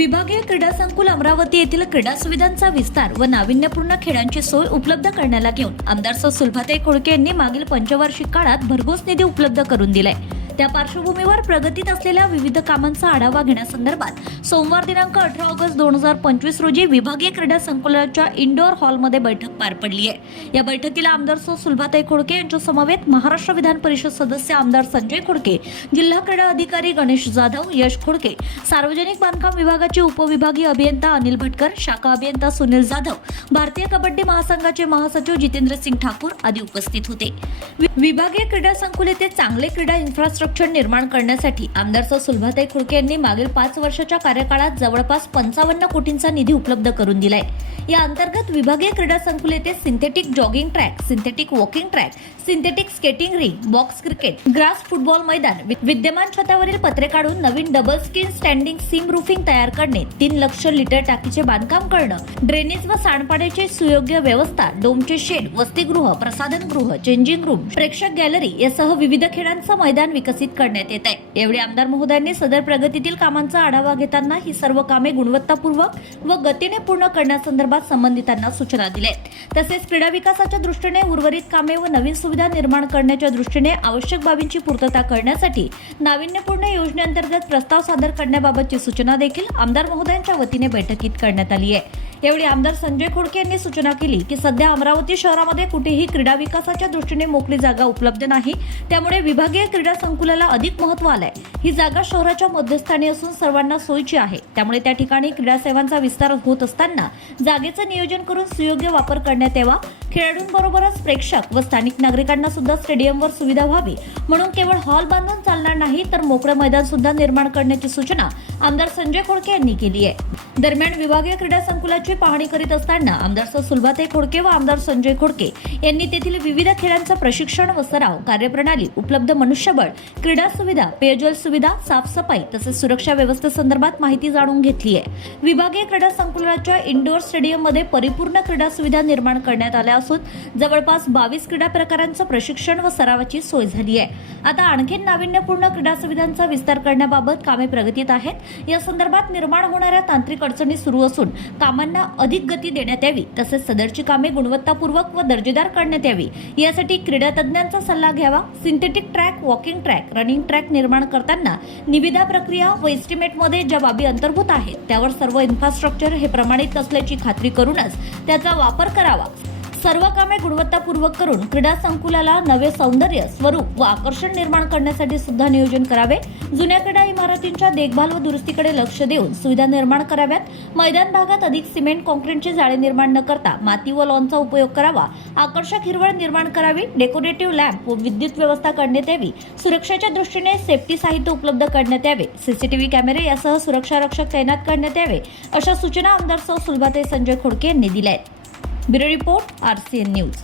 विभागीय क्रीडा संकुल अमरावती येथील क्रीडा सुविधांचा विस्तार व नाविन्यपूर्ण खेळांची सोय उपलब्ध करण्याला घेऊन आमदार सौ सुलभाताई खोडके यांनी मागील पंचवार्षिक काळात भरघोस निधी उपलब्ध करून दिलाय. त्या पार्श्वभूमीवर प्रगतीत असलेल्या विविध कामांचा आढावा घेण्यासंदर्भात सोमवार दिनांक अठरा ऑगस्ट दोन हजार पंचवीस रोजी विभागीय क्रीडा संकुलाच्या इंडोर हॉलमध्ये बैठक पार पडली आहे. या बैठकीला आमदार सौ सुलभाताई खोडके यांच्या समवेत महाराष्ट्र विधान परिषद सदस्य आमदार संजय खोडके जिल्हा क्रीडा अधिकारी गणेश जाधव यश खोडके सार्वजनिक बांधकाम विभागाचे उपविभागीय अभियंता अनिल भटकर शाखा अभियंता सुनील जाधव भारतीय कबड्डी महासंघाचे महासचिव जितेंद्र सिंग ठाकूर आदी उपस्थित होते. विभागीय क्रीडा संकुल येथे चांगले क्रीडा इन्फ्रास्ट्रक्चर निर्माण करण्यासाठी आमदार सौ सुलभाताई खुडके यांनी मागील पाच वर्षाच्या कार्यकाळात जवळपास पंचावन्न कोटींचा निधी उपलब्ध करून दिलाय. या अंतर्गत विभागीय क्रीडा संकुल येथे synthetic jogging track synthetic walking track synthetic skating ring box cricket grass football मैदान वि- विद्यमान छतावरील पत्रे काढून नवीन double skin standing seam roofing तयार करणे तीन लक्ष लिटर टाकीचे बांधकाम करणं ड्रेनेज व सांडपाण्याची सुयोग्य व्यवस्था डोमचे शेड वसतिगृह प्रसाधनगृह चेंजिंग रूम प्रेक्षक गॅलरी यासह विविध खेळांचं मैदान विकसित करण्यात येत आहे. एवढे आमदार महोदयांनी सदर प्रगतीतील कामांचा आढावा घेताना ही सर्व कामे गुणवत्तापूर्वक व गतीने पूर्ण करण्यासंदर्भात संबंधितांना सूचना दिल्या आहेत. तसेच क्रीडा विकासाच्या दृष्टीने उर्वरित कामे व नवीन सुविधा निर्माण करण्याच्या दृष्टीने आवश्यक बाबींची पूर्तता करण्यासाठी नाविन्यपूर्ण योजनेअंतर्गत प्रस्ताव सादर करण्याबाबतची सूचना देखील आमदार महोदयांच्या वतीने बैठकीत करण्यात आली आहे. यावेळी आमदार संजय खोडके यांनी सूचना केली की सध्या अमरावती शहरामध्ये कुठेही क्रीडा विकासाच्या दृष्टीने मोकळी जागा उपलब्ध नाही. त्यामुळे विभागीय क्रीडा संकुलाला अधिक महत्त्व आलंय. ही जागा शहराच्या मध्यस्थानी असून सर्वांना सोयीची आहे. त्यामुळे त्या ठिकाणी क्रीडा सेवांचा विस्तार होत असताना जागेचं नियोजन करून सुयोग्य वापर करण्यात यावा. खेळाडूंबरोबरच प्रेक्षक व स्थानिक नागरिकांना सुद्धा स्टेडियमवर सुविधा व्हावी. म्हणून केवळ हॉल बांधून चालणार नाही तर मोकळं मैदान सुद्धा निर्माण करण्याची सूचना आमदार संजय खोडके यांनी केली आहे. दरम्यान विभागीय क्रीडा संकुलाची पाहणी करीत असताना आमदार सुलभाते खोडके व आमदार संजय खोडके यांनी तेथील विविध खेळांचं प्रशिक्षण व सराव कार्यप्रणाली उपलब्ध मनुष्यबळ क्रीडा सुविधा पेयजल सुविधा साफसफाई तसेच सुरक्षा व्यवस्थेसंदर्भात माहिती जाणून घेतली आहे. विभागीय क्रीडा संकुलाच्या इंडोर स्टेडियममध्ये परिपूर्ण क्रीडा सुविधा निर्माण करण्यात आल्या असून जवळपास बावीस क्रीडा प्रकारांचं प्रशिक्षण व सरावाची सोय झाली आहे. आता आणखी नाविन्यपूर्ण क्रीडा सुविधांचा विस्तार करण्याबाबत कामे प्रगतीत आहेत. या संदर्भात निर्माण होणाऱ्या तांत्रिक अडचणी सुरू असून कामांना अधिक गती देण्यात यावी तसेच सदरची कामे गुणवत्तापूर्वक व दर्जेदार करण्यात यावी. यासाठी क्रीडा तज्ज्ञांचा सल्ला घ्यावा. Synthetic track walking track running track निर्माण करताना निविदा प्रक्रिया व एस्टिमेटमध्ये ज्या बाबी अंतर्भूत आहेत. त्यावर सर्व इन्फ्रास्ट्रक्चर हे प्रमाणित असल्याची खात्री करूनच त्याचा वापर करावा. सर्व कामे गुणवत्तापूर्वक करून क्रीडा संकुलाला नवे सौंदर्य स्वरूप व आकर्षण निर्माण करण्यासाठी सुद्धा नियोजन करावे. जुन्या क्रीडा इमारतींच्या देखभाल व दुरुस्तीकडे लक्ष देऊन सुविधा निर्माण कराव्यात. मैदान भागात अधिक सिमेंट कॉन्क्रीटचे जाळे निर्माण न करता माती व लॉनचा उपयोग करावा. आकर्षक हिरवळ निर्माण करावी. डेकोरेटिव्ह लॅम्प व विद्युत व्यवस्था करण्यात यावी. सुरक्षेच्या दृष्टीने सेफ्टी साहित्य उपलब्ध करण्यात यावे. सीसीटीव्ही कॅमेरे यासह सुरक्षा रक्षक तैनात करण्यात यावे अशा सूचना आमदार सौ सुलभाते संजय खोडके यांनी दिल्या आहेत. Bureau report R CN news.